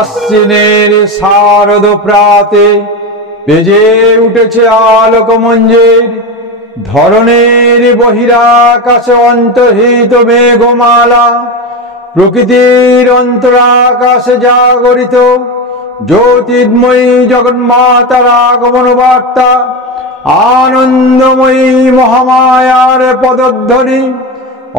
আশ্বিনের শারদ প্রাতে বেজে উঠেছে আলোকমঞ্জের। ধরণের বহিরাকাশে অন্তর্হিত মেঘমালা, প্রকৃতির অন্তরাকাশে জাগরিত জ্যোতির্ময়ী জগন্মাতার আগমন বার্তা। আনন্দময়ী মহামায়ার পদধ্বনি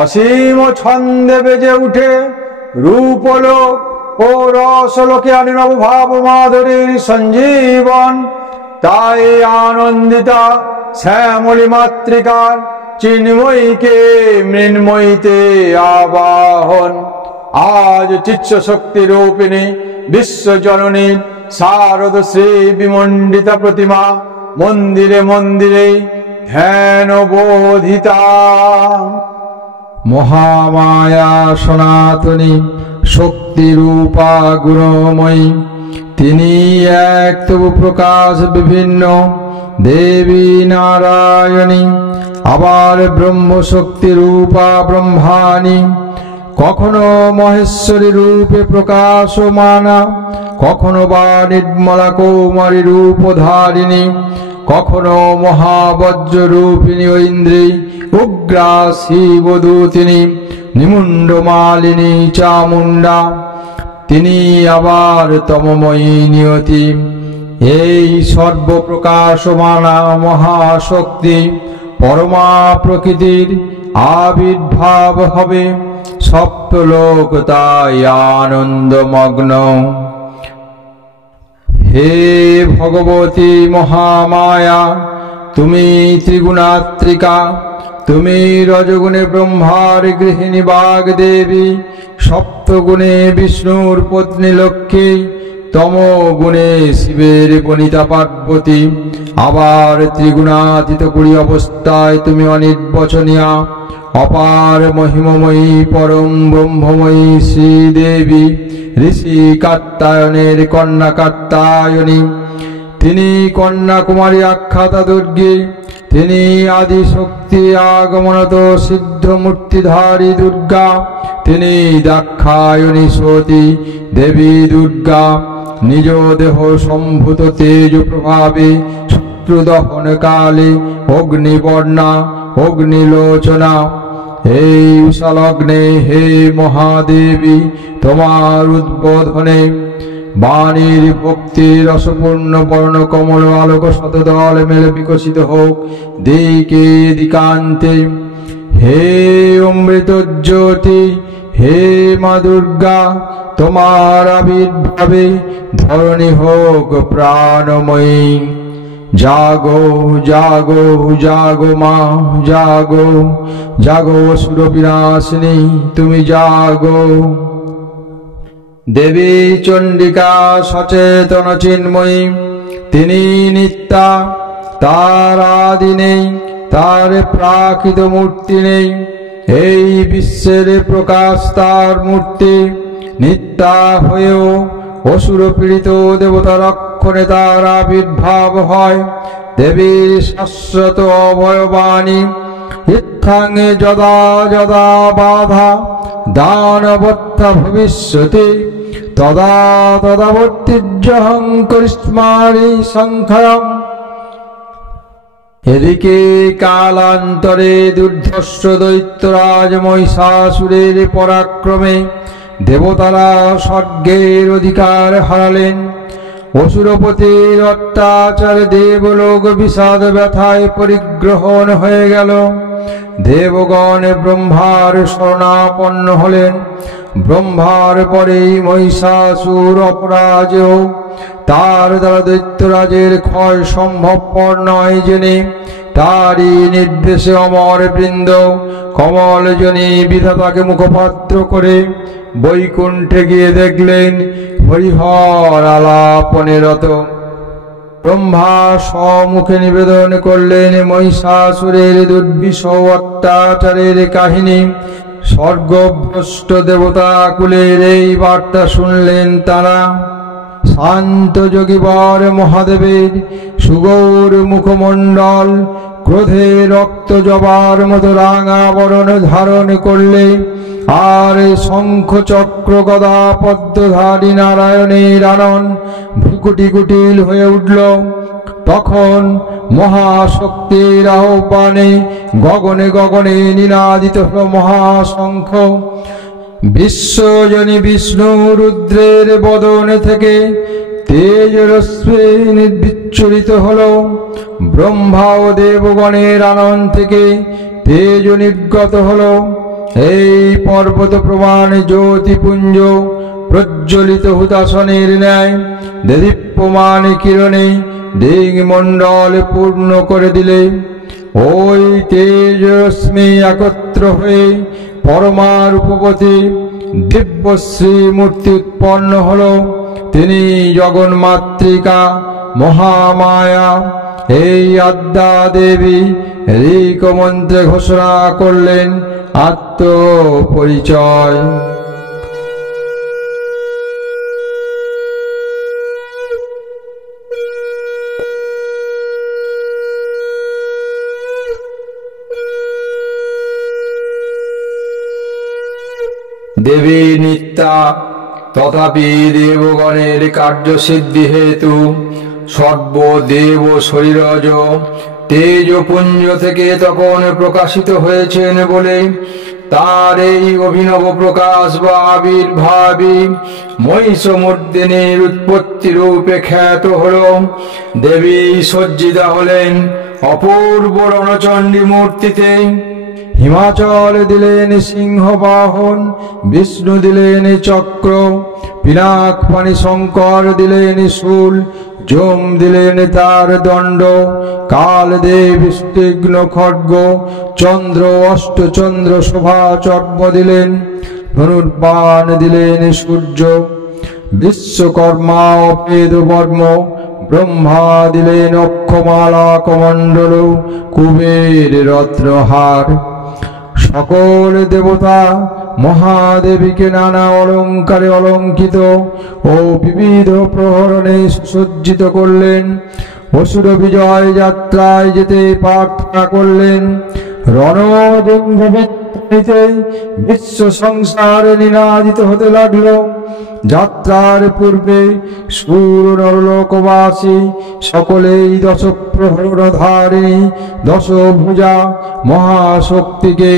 অসীম ছন্দে বেজে উঠে রূপলোক ও রসলোকে আনে নবভাব মাধুরীর সঞ্জীবন। তাই আনন্দিতা শ্যামলী মাতৃকার চিন্ময়ীকে মৃন্ময়ীতে আবাহন। আজ চিৎস শক্তি রূপিণী বিশ্বজননী শারদ শ্রী বিমণ্ডিতা প্রতিমা মন্দিরে মন্দিরে ধ্যান বোধিতা। মহামায়া সনাতনী শক্তিরূপা গুণময়ী, তিনি এক তবু প্রকাশ বিভিন্ন দেবী নারায়ণী। আবার ব্রহ্মশক্তি রূপা ব্রহ্মাণী, কখনো মহেশ্বরী রূপে প্রকাশমানা, কখনো বা নির্মলা কৌমারী রূপধারিণী, কখনো মহাবজ্র রূপিণী ঐন্দ্রী উগ্রা শিবদূতিনী নিমুণ্ড মালিনী চামুণ্ডা। তিনি আবার তমময়ী নিয়তি। এই সর্বপ্রকাশমানা মহাশক্তি পরমা প্রকৃতির আবির্ভাব হবে। সপ্তলোক তাই আনন্দমগ্ন। হে ভগবতী মহামায়া, তুমি ত্রিগুণাত্রিকা, তুমি রজগুণে ব্রহ্মার গৃহিণী বাগদেবী, সপ্তগুণে বিষ্ণুর পত্নী লক্ষ্মী, তমগুণে শিবের বনিতা পার্বতী। আবার ত্রিগুণাতীত কুড়ি অবস্থায় তুমি অনির্বচনীয়া অপার মহিমময়ী পরম ব্রহ্মময়ী শ্রীদেবী, ঋষি কাত্যায়নের কন্যা কাত্যায়নী। তিনি কন্যাকুমারী আখ্যাতা দুর্গী, তিনি আদি শক্তি আগমনত সিদ্ধ মূর্তিধারী দুর্গা। তিনি দাক্ষায়ণী সতী দেবী দুর্গা, নিজ দেহ সম্ভূত তেজ প্রভাবে শত্রুদহন কালে অগ্নিবর্ণা অগ্নিলোচনা। এই উষালগ্নে হে মহাদেবী, তোমার উদ্বোধনে বাণীর ভক্তির রসপূর্ণ বর্ণ কমল আলোক শতদল মেলে বিকশিত হোক দিকে দিকান্তে। হে অমৃত জ্যোতি, হে মা দুর্গা, তোমার আবির্ভাবে ধরণী হোক প্রাণময়ী। জাগো জাগো জাগো মা জাগো, জাগো অসুর বিনাশিনী তুমি জাগো। দেবী চণ্ডিকা সচেতন চিন্ময়ী, তিনি নিত্যা, তার আদি নেই, তার প্রাকৃত মূর্তি নেই। এই বিশ্বের প্রকাশ তার মূর্তি, নিত্যা হয়েও অসুর পীড়িত দেবতা রক্ষণে তার আবির্ভাব হয়। দেবীর শাশ্বত অভয়বাণী, ইত্থাঙ্গে যদা যদা বাধা দানবত্তা ভবিষ্যতি, তদা তদাবর্তির্যহং করিষ্মারি সংখ্যাম। এদিকে কালান্তরে দুর্ধর্ষ দৈত্যরাজ মহিষাসুরের পরাক্রমে দেবতারা স্বর্গের অধিকার হারালেন। অসুরপতির অত্যাচারে দেবলোক বিষাদ ব্যথায় পরিগ্রহণ হয়ে গেল। দেবগণ ব্রহ্মার শরণাপন্ন হলেন। ব্রহ্মার পরেই মহিষাসুর অপরাজেয়, তার দ্বারা দৈত্যরাজের ক্ষয় সম্ভবপর নয় জেনে তারই নির্দেশে অমর বৃন্দ কমলজনী বিধাতাকে মুখপাত্র করে বৈকুণ্ঠে গিয়ে দেখলেন হরিহর আলাপনে রত। ব্রহ্মা সম্মুখে নিবেদন করলেন মহিষাসুরের দুর্বিষহ অত্যাচারের কাহিনী। স্বর্গভ্রষ্ট দেবতা কুলের এই বার্তা শুনলেন তারা। শান্ত যোগীবর মহাদেবের সুগৌর মুখমণ্ডল ক্রোধে রক্ত জবার মতো রাঙা বরণ ধারণ করলে, আর শঙ্খ চক্র গদা পদ্মধারী নারায়ণের আনন ভ্রুকুটি কুটিল হয়ে উঠল। তখন মহাশক্তির আহ্বানে গগনে গগনে নিনাদিত হল মহাশঙ্খ। বিশ্বজনী বিষ্ণু রুদ্রের বদন থেকে তেজরশ্মি বিচ্ছুরিত হল। ব্রহ্মা ও দেবগণের আনন থেকে তেজ নির্গত হল। এই পর্বত প্রমাণ জ্যোতিপুঞ্জ প্রজ্বলিত হুতাসনের ন্যায় দেদীপ্যমান কিরণে দিগমণ্ডল পূর্ণ করে দিলে। ওই তেজস্মি একত্র হয়ে পরমারূপবতী দিব্যশ্রী মূর্তি উৎপন্ন হল। তিনি জগন্মাতৃকা মহামায়া। এই আদ্যা দেবী ঋক মন্ত্রে ঘোষণা করলেন আত্মপরিচয়। দেবী নিত্যা, তথাপি দেবগণের কার্যসিদ্ধি হেতু সর্বদেব শরীরজ তেজপুঞ্জ থেকে তখন প্রকাশিত হয়েছেন বলে তার এই অভিনব প্রকাশ বা আবির্ভাবই মহিষমর্দিনীর উৎপত্তি রূপে খ্যাত হল। দেবী সজ্জিতা হলেন অপূর্ব রণচণ্ডী মূর্তিতে। হিমাচল দিলেন সিংহ বাহন, বিষ্ণু দিলেন চক্র, পিনাক পানি শঙ্কর দিলেন শূল, যম দিলেন তার দণ্ড, কালদেব তীক্ষ্ণ খড়গ, চন্দ্র অষ্টচন্দ্র শোভা চর্ম দিলেন, ধনুর্বাণ দিলেন সূর্য, বিশ্বকর্মা অপেদ বর্ম, ব্রহ্মা দিলেন অক্ষমালা কমণ্ডল, কুবের রত্নহার। সকল দেবতা মহাদেবীকে নানা অলঙ্কারে অলঙ্কিত ও বিবিধ প্রহরণে সুসজ্জিত করলেন। অসুর বিজয় যাত্রায় যেতে প্রার্থনা করলেন। রণদুন্দুভিতে বিশ্ব সংসার নিনাদিত হতে লাগল। যাত্রার পূর্বে সুর নরলোকবাসী সকলেই দশ প্রহরধারিণী দশভুজা মহাশক্তিকে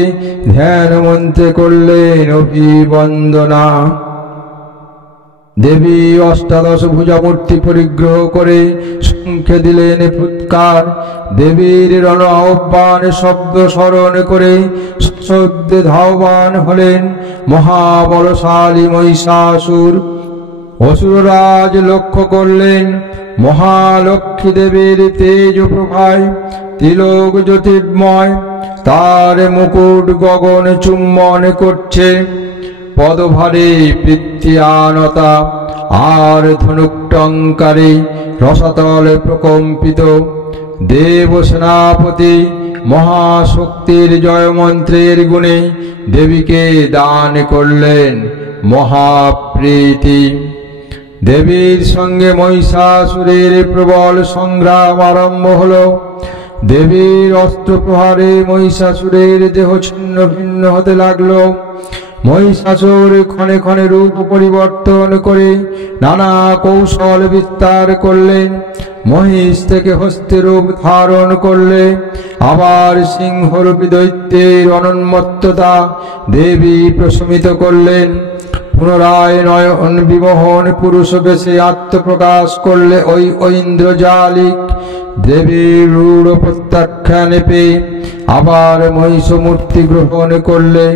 ধ্যান মন্ত্রে করলেন অভিবন্দনা। দেবী অষ্টাদশ ভুজা মূর্তি পরিগ্রহ করে শঙ্খে দিলেন ফুৎকার। দেবীর রণ আহ্বান শব্দ স্মরণ করে সদ্যে ধাবমান হলেন মহাবলশালী মহিষাসুর। অসুররাজ লক্ষ্য করলেন মহালক্ষ্মী দেবীর তেজ প্রভায় তিলক জ্যোতির্ময়, তার মুকুট গগন চুম্বন করছে। পদভারে পৃথ্বীয়ানতা আর ধনুকটঙ্কারে রসাতল প্রকম্পিত। দেব সেনাপতি মহাশক্তির জয়মন্ত্রের গুণে দেবীকে দান করলেন মহাপ্রীতি। দেবীর সঙ্গে মহিষাসুরের প্রবল সংগ্রাম আরম্ভ হল। দেবীর অস্ত্র প্রহারে মহিষাসুরের দেহ ছিন্ন ভিন্ন হতে লাগল। মহিষাসুর ক্ষণে ক্ষণে রূপ পরিবর্তন করে নানা কৌশল বিস্তার করলেন। মহিষ থেকে হস্তের রূপ ধারণ করলে আবার সিংহরূপী দৈত্যের অনন্মত্ততা দেবী প্রশমিত করলেন। পুনরায় নয়ন বিমোহন পুরুষ বেশে আত্মপ্রকাশ করলে ওই ঐন্দ্রজালিক। দেবীর রূঢ় প্রত্যাখ্যানে পেয়ে আবার মহিষ মূর্তি গ্রহণ করলে।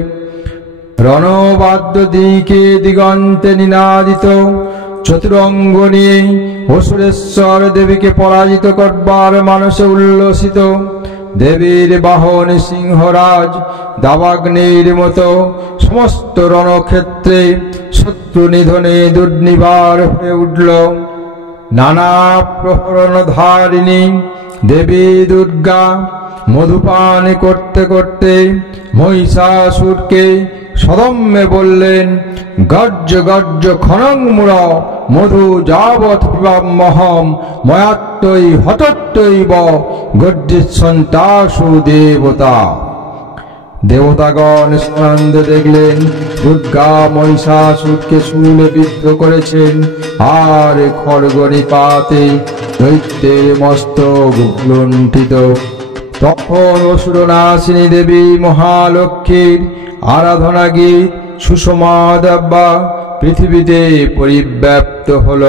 রণবাদ্য দিকে দিগন্তে নিনাদিত চতুরঙ্গ নিয়ে অসুরেশ্বর দেবীকে পরাজিত করবার মানসে উল্লসিত। দেবীর বাহন সিংহরাজ দাবাগ্নির মতো সমস্ত রণক্ষেত্রে শত্রু নিধনে দুর্নিবার হয়ে উঠল। নানা প্রহরণধারিণী দেবী দুর্গা মধুপান করতে করতে মহিষাসুরকে সদম্যে বললেন, গর্জ গর্জ খনং মূঢ় মধু যাবৎ পিবামহম ময়াত্তৈ হতত্তৈব গর্জিষ্যন্তাসু দেবতা। দেবতাগণ স্কন্দে দেখলেন দুর্গা মহিষাসুরকে শূলে বিদ্ধ করেছেন, আর খড়গ নিপাতে দৈত্যের মস্তক লুণ্ঠিত। তখন অসুরনাশিনী দেবী মহালক্ষ্মীর আরাধনা গীত সুষমা দেব্যা পৃথিবীতে পরিব্যাপ্ত হল।